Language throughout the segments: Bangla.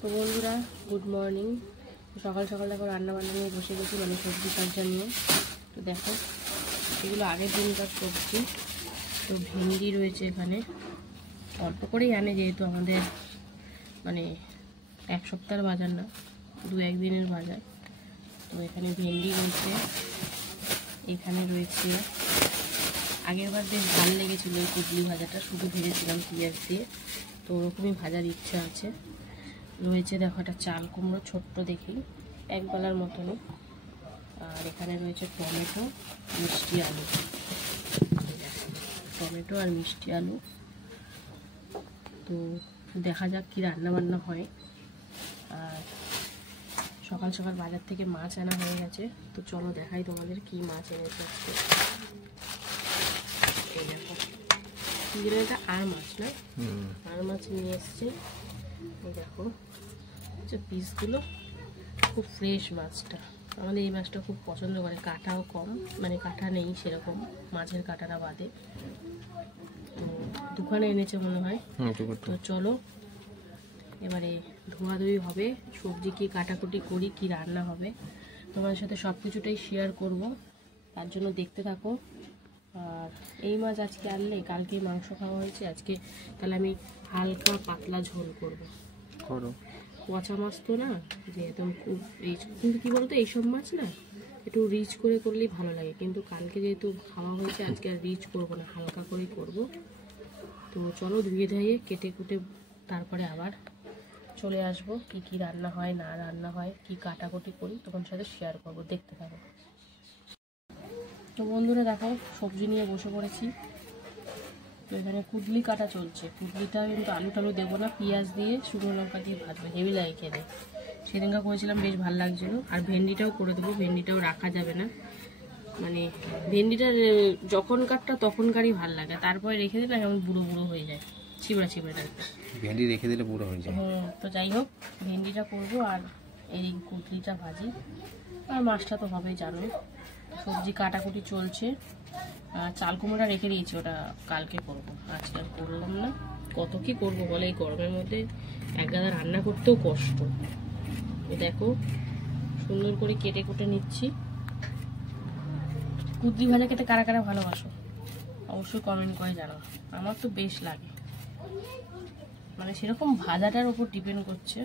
তো বন্ধুরা গুড মর্নিং। সকাল সকাল দেখো রান্না বান্না নিয়ে বসে গেছি, মানে সবজি কাজটা নিয়ে। তো দেখো এগুলো আগের দিনকার সবজি। তো ভেন্ডি রয়েছে এখানে, অল্প করেই আনে যেহেতু আমাদের মানে এক সপ্তাহের বাজার না, 2-1 দিনের বাজার। তো এখানে ভেন্ডি রয়েছে, এখানে রয়েছে আগের বার বেশ ভালো লেগেছিলো এই কুদলি ভাজাটা, শুধু ভেজেছিলাম পেঁয়াজ দিয়ে, তো ওরকমই ভাজার ইচ্ছা আছে। রয়েছে দেখো একটা চাল কুমড়ো ছোট্ট দেখেই, এক বেলার মতনই। আর এখানে রয়েছে টমেটো, মিষ্টি আলু, টমেটো আর মিষ্টি আলু। তো দেখা যাক কি রান্না বান্না হয়। আর সকাল সকাল বাজার থেকে মাছ আনা হয়ে গেছে, তো চলো দেখাই তোমাদের কি মাছ এনেছে আজকে। এই দেখো এটা আর মাছ না, আর মাছ নিয়ে এসছে। এই দেখো পিসগুলো খুব ফ্রেশ মাছটা, আমাদের এই মাছটা খুব পছন্দ করে, কাঁটাও কম, মানে কাঁটা নেই সেরকম, মাছের কাঁটাটা বাদে। তো দোকানে এনেছে মনে হয়। তো চলো এবারে ধোয়াধুয়ি হবে, সবজি কি কাটাকুটি করি, কি রান্না হবে তোমাদের সাথে সব কিছুটাই শেয়ার করব, তার জন্য দেখতে থাকো। আর এই মাছ আজকে আনলে, কালকে মাংস খাওয়া হয়েছে, আজকে তাহলে আমি হালকা পাতলা ঝোল করবো। পচা মাছ তো না, যে একদম খুব রিচ, কিন্তু কী বলতো এইসব মাছ না একটু রিচ করে করলেই ভালো লাগে, কিন্তু কালকে যেহেতু খাওয়া হয়েছে আজকে আর রিচ করবো না, হালকা করেই করব। তো চলো ধুয়ে ধুয়ে কেটে কুটে তারপরে আবার চলে আসবো, কি কি রান্না হয় না রান্না হয়, কি কাটাকুটি করি তোমার সাথে শেয়ার করব, দেখতে থাকো। তো বন্ধুরা দেখো সবজি নিয়ে বসে পড়েছি। তো এখানে কুদলি কাটা চলছে, কুদলিটা কিন্তু আলু টালু দেবো না, পেঁয়াজ দিয়ে শুকনো লঙ্কা দিয়ে ভাজবো, হেভি লাগে খেতে। সেদিনকে করেছিলাম, বেশ ভালো লাগছিলো। আর ভেন্ডিটাও করে দেবো, ভেন্ডিটাও রাখা যাবে না, মানে ভেন্ডিটা যখনকারটা তখনকারই ভালো লাগে, তারপরে রেখে দিলে কেমন বুড়ো বুড়ো হয়ে যায়, ছিবড়া ছিবড়া টাইপের। ভেন্ডি রেখে দিলে বুড়ো হয়ে যায়। তো যাই হোক ভেন্ডিটা করবো, আর এই কুদলিটা ভাজি, আর মাছটা তো হবেই জানো। সবজি কাটাকুটি চলছে। চাল কুমড়োটা রেখে দিয়েছি, ওটা কালকে করবো, আজকে আর করলাম না। কত কি করবো বলে, এই গরমের মধ্যে এক গাদা রান্না করতেও কষ্ট। দেখো সুন্দর করে কেটে কুটে নিচ্ছি। কুদলি ভাজা খেতে কারা কারা ভালোবাসো অবশ্যই কমেন্ট করে জানাও, আমার তো বেশ লাগে। মানে সেরকম ভাজাটার উপর ডিপেন্ড করছে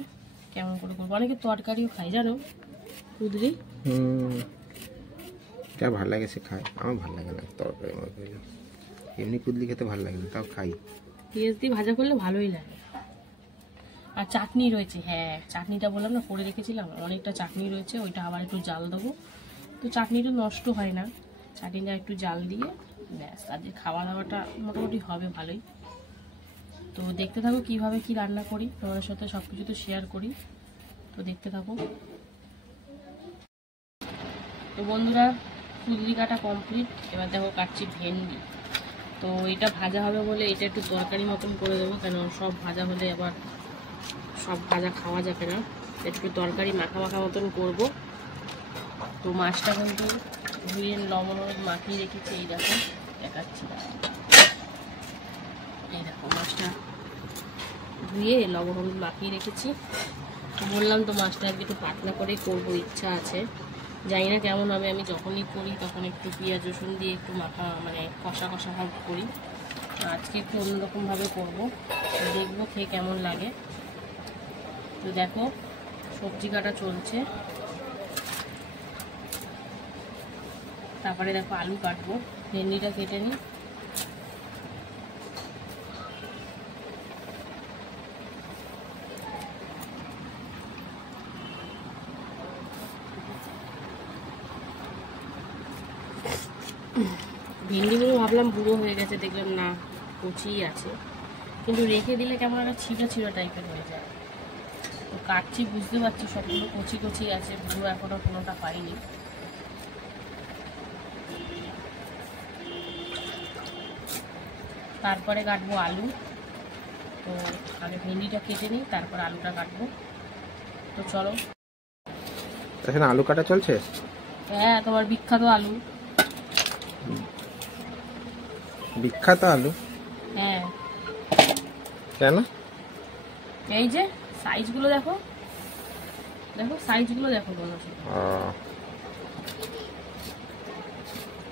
কেমন করে করবো, অনেকে তরকারিও খাই জানো কুদলি। যা ভালো লাগে সে খায়, আমার ভালো লাগে না তরকারি মরকারি, এমনি কুদলি খেতে ভালো লাগে না, তাও খাই। পেঁয়াজ দিয়ে ভাজা করলে ভালোই লাগে। আর চাটনি রয়েছে, হ্যাঁ চাটনিটা বললাম না করে রেখেছিলাম, অনেকটা চাটনি রয়েছে, ওইটা আবার একটু জাল দেবো। তো চাটনিটা নষ্ট হয় না, চাটনিটা একটু জাল দিয়ে ব্যাস, আজকে খাওয়া দাওয়াটা মোটামুটি হবে ভালোই। তো দেখতে থাকো কিভাবে কি রান্না করি, তোমাদের সাথে সব কিছু তো শেয়ার করি, তো দেখতে থাকো। তো বন্ধুরা কুদলি কাটা কমপ্লিট, এবার দেখো কাটছি ভেন্ডি। তো এটা ভাজা হবে বলে এটা একটু তরকারি মতন করে দেবো, কেন সব ভাজা হলে আবার সব ভাজা খাওয়া যাবে না, একটু তরকারি মাখা মাখা মতন করবো। তো মাছটা কিন্তু ধুয়ে লবণ হলুদ মাখিয়ে রেখেছি, এই দেখো দেখাচ্ছি, এই দেখো মাছটা ধুয়ে লবণ হলুদ মাখিয়ে রেখেছি। তো বললাম তো মাছটা একটু পাতলা করেই করবো, ইচ্ছা আছে, জানি না কেমন হবে। আমি যখনই করি তখন একটু পেঁয়াজ রসুন দিয়ে একটু মাখা, মানে কষা কষা ভাব করি, আজকে একটু অন্যরকমভাবে করবো, দেখবো খেয়ে কেমন লাগে। তো দেখো সবজি কাটা চলছে, তারপরে দেখো আলু কাটবো, ভেন্ডিটা কেটে নিই। ভেন্ডিগুলো ভাবলাম বুড়ো হয়ে গেছে, দেখলাম না কচিই আছে, কিন্তু রেখে দিলে কেমন একটা ছিঁড়া ছিঁড়া টাইপের হয়ে যায়। তো কাটছি বুঝতে পারছি সবগুলো কচি কচি আছে, বুড়ো এখনো কোনোটা পাইনি। তারপরে কাটবো আলু, তো আগে ভেন্ডিটা কেটে নিই, তারপর আলুটা কাটবো। তো চলো। এখানে আলু কাটা চলছে? হ্যাঁ তোমার বিখ্যাত আলু। বিখ্যাত আলু? হ্যাঁ। কেন? এই যে সাইজগুলো দেখো, দেখো সাইজগুলো দেখো বলো।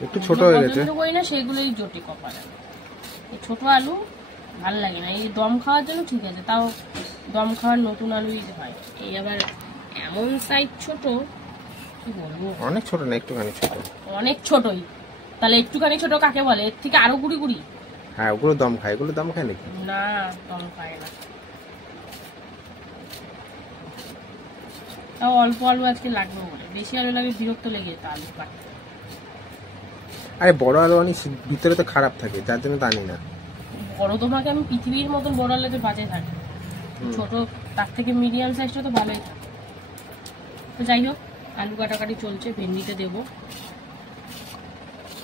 একটু ছোট হয়ে গেছে, করি না সেগুলোই জোটে কপালে। এই ছোট আলু ভাল লাগে না, এই দম খাওয়ার জন্য ঠিক আছে, তাও দম খাওয়ার নতুন আলুই হয়। এই আবার এমন সাইজ ছোট, কি বলবো, অনেক ছোট না, একটুখানি ছোট। অনেক ছোটই, তাহলে একটুখানি ছোট কাকে বলে? এর থেকে আরো গুড়ি গুড়ি। হ্যাঁ, ওগুলো দম খায়, এগুলো দম খায় নাকি? না, দম খায় না। তাও অল্প আলু আজকে লাগবে বলে, বেশি আলু লাগে বিরক্ত লেগে যেত আলু কাটতে। আরে বড় আলু অনেক ভিতরে তো খারাপ থাকে, যার জন্য তো আনি না। বড় তোমাকে আমি পৃথিবীর মতন বড় আলু যে বাজে থাকে, ছোট তার থেকে মিডিয়াম সাইজটা তো ভালোই থাকে। তো যাই হোক, আলু কাটাকাটি চলছে, ভেন্ডিতে দেব।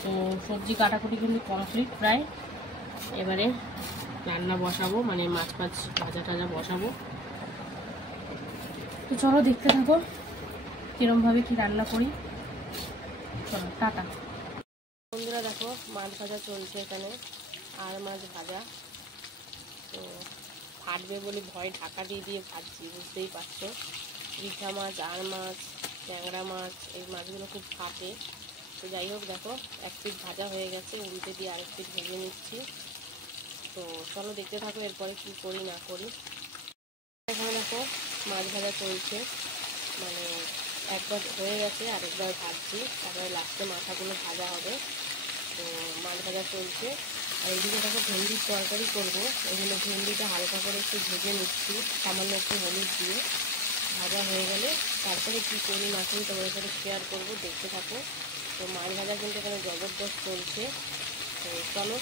তো সবজি কাটাকুটি কিন্তু কমপ্লিট প্রায়। এবারে রান্না বসাবো, মানে মাছ ভাজা টাজা বসাবো। তো চলো দেখতে থাকো কিরমভাবে কি রান্না করি। চলো টাটা। বন্ধুরা দেখো, মাছ ভাজা চলছে এখানে, আর মাছ ভাজা। তো ফাটবে বলে ভয় ঢাকা দিয়ে দিয়ে ভাজছি, বুঝতেই পারছো। রিঠা মাছ, আর মাছ, ট্যাংরা মাছ, এই মাছগুলো খুব ফাটে। তো যাই হোক, দেখো এক পিঠ ভাজা হয়ে গেছে, উল্টে দিয়ে আরেক পিঠ ভেজে নিচ্ছি। তো চলো দেখতে থাকো এরপরে কি করি না করি। এখানে দেখো মাছ ভাজা চলছে, মানে একবার হয়ে গেছে, আরেকবার ভাজছি, তারপরে লাস্টে মাথাগুলো ভাজা হবে। তো মাছ ভাজা চলছে। আর এইদিকে দেখো ভেন্ডির তরকারি করবো, এগুলো ভেন্ডিটা হালকা করে একটু ভেজে নিচ্ছি, সামান্য একটু হলুদ দিয়ে। ভাজা হয়ে গেলে তারপরে কী করি না করি তোমাদের সাথে শেয়ার করবো, দেখতে থাকো। তো মাছ ভাজা কিন্তু এখানে জবরদস্ত চলছে। তো চলো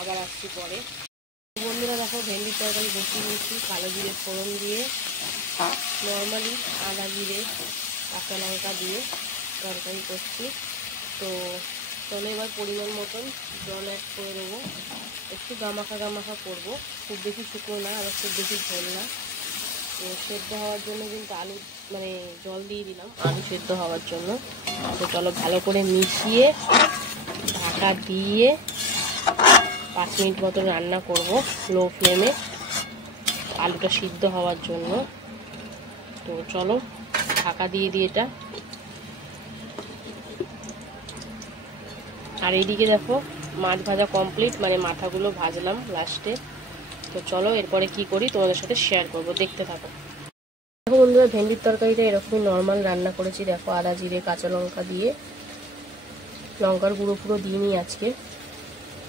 আবার আসছি পরে। বন্ধুরা দেখো, ভেন্ডির তরকারি বসিয়ে নিচ্ছি, কালো জিরে ফোড়ন দিয়ে, নর্মালি আদা জিরে কাঁচা লঙ্কা দিয়ে তরকারি করছি। তো চলো এবার পরিমাণ মতন জল অ্যাড করে দেবো, একটু গামাখা গামাখা করবো, খুব বেশি শুকনো না, আবার খুব বেশি ঝোল না। তো সেদ্ধ হওয়ার জন্য কিন্তু আলু, মানে জল দিয়ে দিলাম আলু সেদ্ধ হওয়ার জন্য। তো চলো ভালো করে মিশিয়ে ঢাকা দিয়ে 5 মিনিট মতো রান্না করব লো ফ্লেমে, আলুটা সিদ্ধ হওয়ার জন্য। তো চলো ঢাকা দিয়ে দিই এটা। আর এইদিকে দেখো মাছ ভাজা কমপ্লিট, মানে মাথাগুলো ভাজলাম লাস্টে। তো চলো এরপরে কি করি তোমাদের সাথে শেয়ার করব, দেখতে থাকো। দেখো বন্ধুরা, ভেন্ডির তরকারিটা এরকমই নর্মাল রান্না করেছি। দেখো আদা জিরে কাঁচা লঙ্কা দিয়ে, লঙ্কার গুঁড়ো পুরো দিইনি আজকে।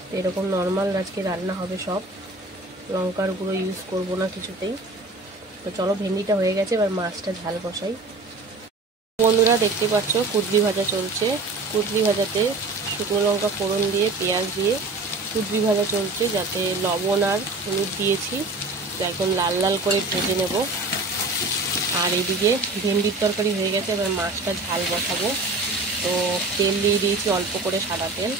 তো এরকম নর্মাল আজকে রান্না হবে সব, লঙ্কার গুঁড়ো ইউজ করব না কিছুতেই। তো চলো ভেন্ডিটা হয়ে গেছে, এবার মাছটা ঝাল বসাই। বন্ধুরা দেখতে পাচ্ছ কুদলি ভাজা চলছে, কুদলি ভাজাতে শুকনো লঙ্কা ফোড়ন দিয়ে পেঁয়াজ দিয়ে কুদলি ভাজা চলছে, যাতে লবণ আর হলুদ দিয়েছি। তো একদম লাল লাল করে ভেজে নেব। আর এদিকে ভেন্ডির তরকারি হয়ে গেছে, এবার মাছটা ঝাল বসাবো। তো তেল দিয়ে দিয়েছি অল্প করে, সাদা তেল।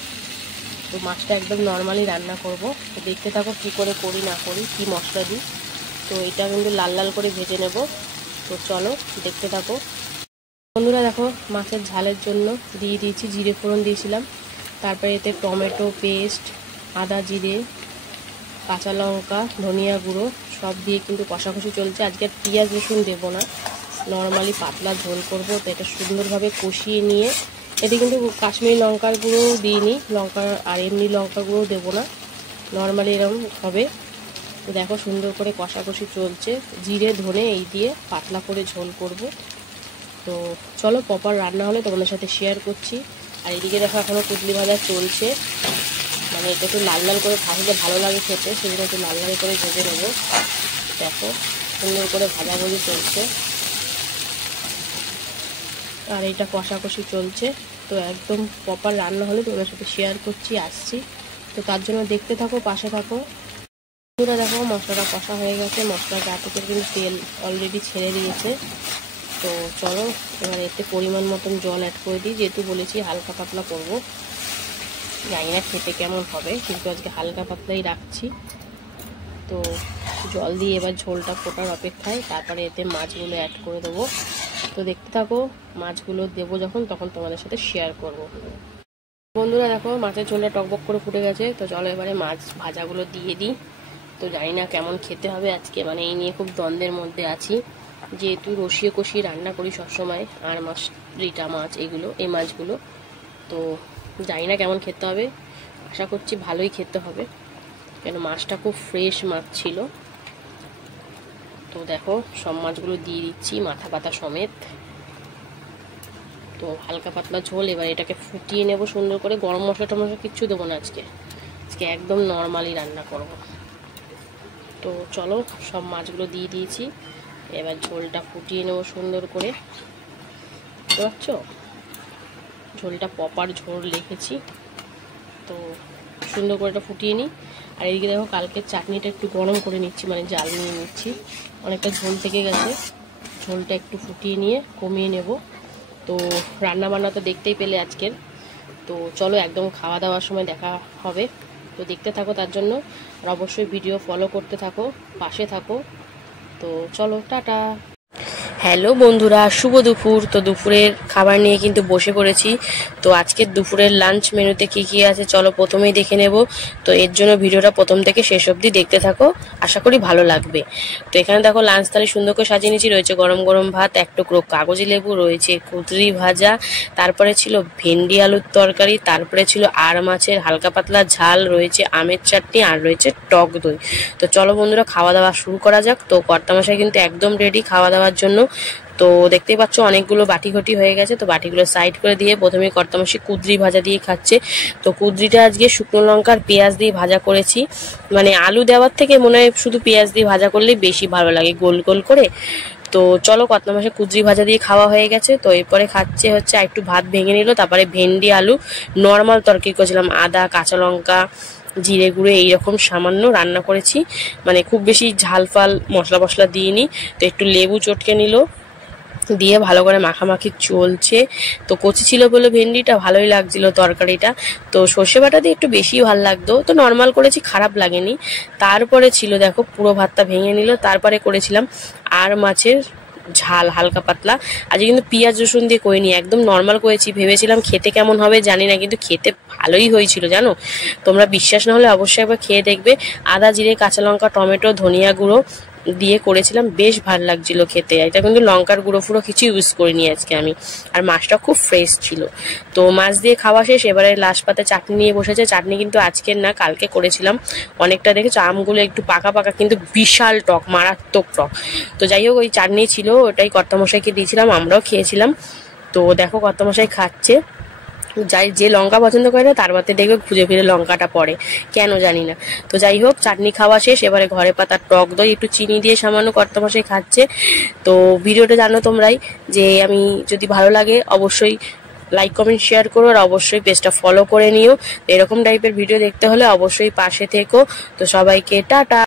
তো মাছটা একদম নর্মালি রান্না করব। তো দেখতে থাকো কী করে করি না করি, কী মশলা দিই। তো এটা কিন্তু লাল লাল করে ভেজে নেব। তো চলো দেখতে থাকো। বন্ধুরা দেখো, মাছের ঝালের জন্য দিয়ে দিয়েছি জিরে ফোড়ন দিয়েছিলাম, তারপরে এতে টমেটো পেস্ট, আদা জিরে কাঁচা লঙ্কা ধনিয়া গুঁড়ো সব দিয়ে কিন্তু কষাকষি চলছে। আজকে আর পেঁয়াজ রসুন দেবো না, নর্মালি পাতলা ঝোল করব। তো এটা সুন্দরভাবে কষিয়ে নিয়ে, এতে কিন্তু কাশ্মীরি লঙ্কার গুঁড়োও দিইনি, লঙ্কার আর এমনি লঙ্কা গুঁড়োও দেবো না, নর্মালি এরকম হবে। তো দেখো সুন্দর করে কষাকষি চলছে, জিরে ধনে এই দিয়ে পাতলা করে ঝোল করব। তো চলো প্রপার রান্না হলে তোমাদের সাথে শেয়ার করছি। আর এদিকে দেখো এখনও কুদলি ভাজা চলছে, মানে এটা একটু লাল লাল করে ভাজলে ভালো লাগে খেতে, সেজন্য একটু লাল লাল করে ভেজে নেবো। দেখো সুন্দর করে ভাজাভাজি চলছে, আর এটা কষাকষি চলছে। তো একদম প্রপার রান্না হলে তোমাদের সাথে শেয়ার করছি, আসছি। তো তার জন্য দেখতে থাকো, পাশে থাকো। পুরো দেখো মশলাটা কষা হয়ে গেছে, মশলার গা থেকে কিন্তু তেল অলরেডি ছেড়ে দিয়েছে। তো চলো এবার এতে পরিমাণ মতন জল অ্যাড করে দিই, যেহেতু বলেছি হালকা পাতলা করব। জানি না খেতে কেমন হবে, কিন্তু আজকে হালকা পাতলাই রাখছি। তো জল দিয়ে এবার ঝোলটা ফোটার অপেক্ষায়, তারপরে এতে মাছগুলো অ্যাড করে দেবো। তো দেখতে থাকো, মাছগুলো দেবো যখন, তখন তোমাদের সাথে শেয়ার করব। বন্ধুরা দেখো মাছের ঝোলটা টকবক করে ফুটে গেছে। তো চলো এবারে মাছ ভাজাগুলো দিয়ে দিই। তো জানি না কেমন খেতে হবে আজকে, মানে এই নিয়ে খুব দ্বন্দ্বের মধ্যে আছি। যেহেতু রসিয়ে কষিয়ে রান্না করি সবসময়, আর মাছ, রিটা মাছ, এগুলো, এই মাছগুলো, তো জানি না কেমন খেতে হবে। আশা করছি ভালোই খেতে হবে, কেন মাছটা খুব ফ্রেশ মাছ ছিল। তো দেখো সব মাছগুলো দিয়ে দিচ্ছি মাথা পাতা সমেত। তো হালকা পাতলা ঝোল, এবার এটাকে ফুটিয়ে নেব সুন্দর করে। গরম মশলা টমশলা কিচ্ছু দেবো না আজকে, আজকে একদম নর্মালি রান্না করব। তো চলো সব মাছগুলো দিয়ে দিয়েছি, এবার ঝোলটা ফুটিয়ে নেব সুন্দর করে। বুঝতে পারছো, ঝোলটা প্রপার ঝোল রেখেছি। তো সুন্দর করে এটা ফুটিয়ে নিই। আর এইদিকে দেখো কালকের চাটনিটা একটু গরম করে নিচ্ছি, মানে জাল নিয়ে নিচ্ছি, অনেকটা ঝোল থেকে গেছে। ঝোলটা একটু ফুটিয়ে নিয়ে কমিয়ে নেব। তো রান্না বান্না তো দেখতেই পেলে আজকের। তো চলো একদম খাওয়া দাওয়ার সময় দেখা হবে, তো দেখতে থাকো তার জন্য। আর অবশ্যই ভিডিও ফলো করতে থাকো, পাশে থাকো। তো চলো টাটা। হ্যালো বন্ধুরা, শুভ দুপুর। তো দুপুরের খাবার নিয়ে কিন্তু বসে পড়েছি। তো আজকের দুপুরের লাঞ্চ মেনুতে কি কি আছে চলো প্রথমেই দেখে নেব। তো এর জন্য ভিডিওটা প্রথম থেকে শেষ অবধি দেখতে থাকো, আশা করি ভালো লাগবে। তো এখানে দেখো লাঞ্চ থালি সুন্দর করে সাজিয়ে নিয়েছি। রয়েছে গরম গরম ভাত, এক টুকরো কাগজি লেবু, রয়েছে কুঁদরি ভাজা, তারপরে ছিল ভেন্ডি আলুর তরকারি, তারপরে ছিল আর মাছের হালকা পাতলা ঝাল, রয়েছে আমের চাটনি, আর রয়েছে টক দই। তো চলো বন্ধুরা খাওয়া দাওয়া শুরু করা যাক। তো কর্তামশাই কিন্তু একদম রেডি খাওয়া দাওয়ার জন্য। তো দেখতেই পাচ্ছ অনেকগুলো বাটি ঘটি হয়ে গেছে। তো বাটিগুলো সাইড করে দিয়ে প্রথমে কর্তামশাই কুঁদরি ভাজা দিয়ে খাচ্ছে। তো কুঁদরিটা আজকে শুকনো লঙ্কার পেঁয়াজ দিয়ে ভাজা করেছি, মানে আলু দেওয়ার থেকে মনে হয় শুধু পেঁয়াজ দিয়ে ভাজা করলেই বেশি ভালো লাগে, গোল গোল করে। তো চলো কর্তামশাই কুঁদরি ভাজা দিয়ে খাওয়া হয়ে গেছে। তো এরপরে খাচ্ছে হচ্ছে একটু ভাত ভেঙে নিল, তারপরে ভেন্ডি আলু নর্মাল তরকারি করেছিলাম, আদা কাঁচা লঙ্কা জিরে গুঁড়ো এইরকম সামান্য রান্না করেছি, মানে খুব বেশি ঝাল ফাল মশলা মশলা দিইনি। তো একটু লেবু চটকে নিল, দিয়ে ভালো করে মাখামাখি চলছে। তো কচি ছিল বলে ভেন্ডিটা ভালোই লাগছিল তরকারিটা। তো সর্ষে বাটা দিয়ে একটু বেশি ভালো লাগতো, তো নর্মাল করেছি, খারাপ লাগেনি। তারপরে ছিল দেখো পুরো ভাতটা ভেঙে নিল, তারপরে করেছিলাম আর মাছের ঝাল হালকা পাতলা। আজকে কিন্তু পেঁয়াজ রসুন দিয়ে করিনি, একদম নর্মাল করেছি। ভেবেছিলাম খেতে কেমন হবে জানি না, কিন্তু খেতে ভালোই হয়েছিল জানো। তোমরা বিশ্বাস না হলে অবশ্যই একবার খেয়ে দেখবে। আদা জিরে কাঁচা লঙ্কা টমেটো ধনিয়া গুঁড়ো দিয়ে করেছিলাম, বেশ ভালো লাগছিল খেতে। এটা কিন্তু লঙ্কার গুঁড়ো ফুড়ো কিছু ইউজ করিনি আজকে আমি। আর মাছটা খুব ফ্রেশ ছিল। তো মাছ দিয়ে খাওয়া শেষ, এবারে লাস্ট পাতে চাটনি নিয়ে বসেছে। চাটনি কিন্তু আজকের না, কালকে করেছিলাম। অনেকটা দেখেছো আমগুলো একটু পাকা পাকা, কিন্তু বিশাল টক, মারাত্মক টক। তো যাই হোক ওই চাটনি ছিল, ওটাই কর্তামশাইকে দিয়েছিলাম, আমরাও খেয়েছিলাম। তো দেখো কর্তামশাই খাচ্ছে। যাই যে লঙ্কা পছন্দ করে না তার বাতে দেখবে খুঁজে ফিরে লঙ্কাটা পড়ে, কেন জানি না। তো যাই হোক চাটনি খাওয়া শেষ, এবারে ঘরে পাতা টক দই একটু চিনি দিয়ে সামান্য কর্তামশাই খাচ্ছে। তো ভিডিওটা জানো তোমরাই যে আমি যদি ভালো লাগে অবশ্যই লাইক কমেন্ট শেয়ার করো, আর অবশ্যই পেজটা ফলো করে নিও। এরকম টাইপের ভিডিও দেখতে হলে অবশ্যই পাশে থেকো। তো সবাইকে টাটা।